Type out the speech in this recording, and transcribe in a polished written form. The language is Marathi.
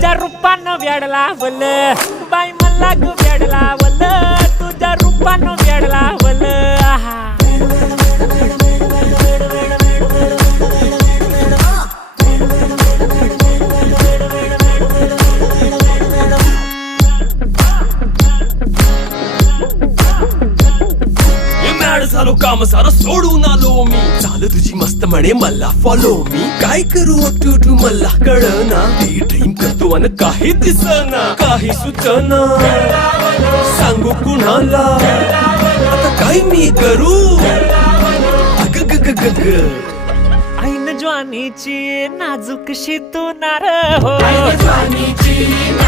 तुझ्या रूपानं वेड लावलं बाई मला ग वेड लावलं तुझ्या रूपानं वेड लावलं आहा झालो काम सारं सोडून आलो मी चाल तुझी मस्त म्हणे मला फॉलो मी काय करू टू मला कळना ती ड्रीम करतो अन काही दिसना काही सुचना सांगू कुणाला आता काय मी करू अग ग ग ग ग ऐन ज्वानीची नाजूकशी तू नार हो ज्वानीची